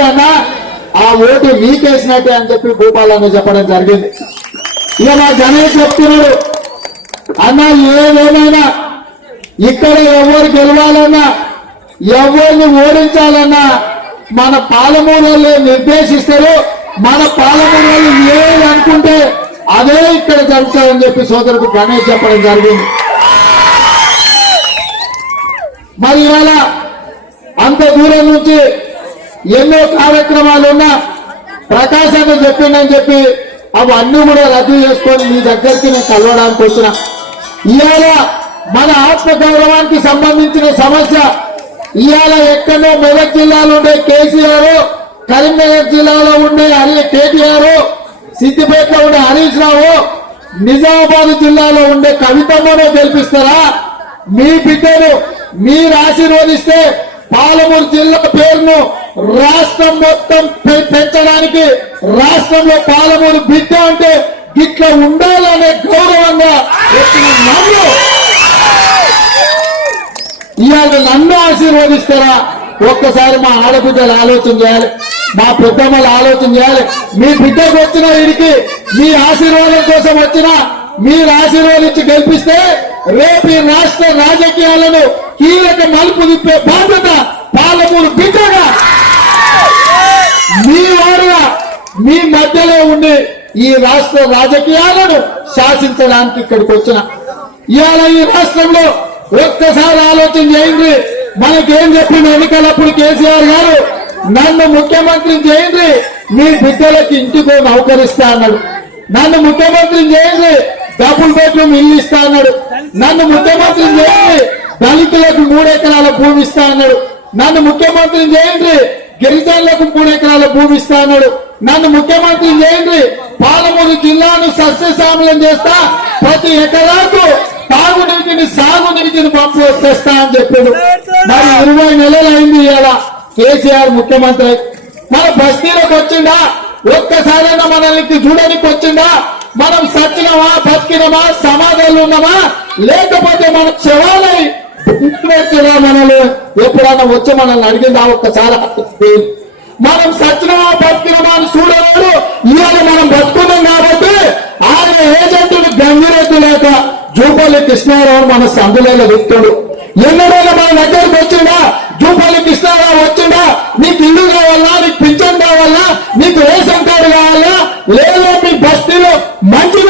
వేస్తే అన్న ఆ ఓటు మీకేసినట్టే అని చెప్పి భూపాలన్న చెప్పడం జరిగింది. ఇక మా గణేష్ చెప్తున్నాడు, అన్న ఏదేమైనా ఇక్కడ ఎవరు గెలవాలన్నా ఎవరిని ఓడించాలన్నా మన పాలమూరులో నిర్దేశిస్తారు. మన పాలమూరులో ఏది అనుకుంటే అదే ఇక్కడ జరుగుతుందని చెప్పి సోదరుడు గణేష్ చెప్పడం జరిగింది. మరి ఇవాళ అంత దూరం నుంచి ఎన్నో కార్యక్రమాలు ఉన్నా ప్రకాశాన్ని చెప్పిందని చెప్పి అవన్నీ కూడా రద్దు చేసుకొని మీ దగ్గరికి నేను కలవడానికి వచ్చిన. ఇవాళ మన ఆత్మగౌరవానికి సంబంధించిన సమస్య ఇవాళ ఎక్కడో మెదక్ జిల్లాలో ఉండే కేసీఆర్, కరీంనగర్ జిల్లాలో ఉండే కేటీఆర్, సిద్దిపేటలో ఉండే హరీష్ రావు, నిజామాబాద్ జిల్లాలో ఉండే కవితమ్మను గెలిపిస్తారా? మీ బిడ్డను మీరు ఆశీర్వదిస్తే పాలమూరు జిల్లా పేరును రాష్ట్రం మొత్తం పెంచడానికి రాష్ట్రంలో పాలమూరు బిడ్డ అంటే ఇట్లా ఉండాలనే గౌరవంగా వచ్చిన నన్ను ఇవాళ నన్ను ఆశీర్వదిస్తారా? ఒక్కసారి మా ఆడబిడ్డలు ఆలోచన చేయాలి, మా పెద్దమ్మలు ఆలోచన చేయాలి. మీ బిడ్డకు వచ్చిన వీడికి మీ ఆశీర్వాదం కోసం వచ్చినా మీరు ఆశీర్వదించి గెలిపిస్తే రేపు ఈ రాష్ట్ర రాజకీయాలను కీలక మలుపు తిప్పే బాధ్యత పాలమూరు బిడ్డగా మీ వారుగా మీ మధ్యలో ఉండి ఈ రాష్ట్ర రాజకీయాలను శాసించడానికి ఇక్కడికి వచ్చిన. ఇవాళ ఈ రాష్ట్రంలో ఒక్కసారి ఆలోచన చేయండి. మనకేం చెప్పింది ఎన్నికలప్పుడు కేసీఆర్ గారు, నన్ను ముఖ్యమంత్రిని చేయండి, మీ బిడ్డలకి ఇంటికో నౌకరిస్తా అన్నాడు. నన్ను ముఖ్యమంత్రిని చేయండి, డబుల్ బెడ్రూమ్ ఇల్లు ఇస్తా అన్నాడు. నన్ను ముఖ్యమంత్రిని చేయండి, దళితులకు 3 ఎకరాల భూమి ఇస్తా అన్నాడు. నన్ను ముఖ్యమంత్రిని చేయండి, గిరిజనులకు 3 ఎకరాల భూమి ఇస్తా అన్నాడు. నన్ను ముఖ్యమంత్రిని చేయండి, పాలమూరు జిల్లాను సస్యశ్యామలం చేస్తా, ప్రతి ఎకరాకు తాగునీటిని సాగునీటిని పంపు తెస్తా అని చెప్పాడు. మరి 20 నెలలు అయింది ఇలా కేసీఆర్ ముఖ్యమంత్రి. మన బస్తీలకు వచ్చిండా? ఒక్కసారైనా మనల్ని చూడడానికి వచ్చిండా? మనం సచ్చినమా, బతికినమా, సమాధానాలు ఉన్నామా, లేకపోతే మన శవాలై మనలు ఎప్పుడైనా వచ్చి మనల్ని అడిగిందా? ఒక్కసారి మనం సచ్చినమా, బతికినమా అని చూడవాడు. ఇవాళ మనం బతుకున్నాం కాబట్టి ఆయన ఏజెంటులు గంగిరెద్దు లేక జూపల్లి కృష్ణారావు మన సందులలో వ్యక్తుడు ఎన్నడైనా మన దగ్గరకు వచ్చిందా? జూపల్లి కృష్ణారావు వచ్చిందా? నీకు ఇల్లు కావాలా, నీకు పింఛన్ కావాలా, నీకు రేషన్ కార్డు కావాలా, లేదా మీ బస్తీలో మంచి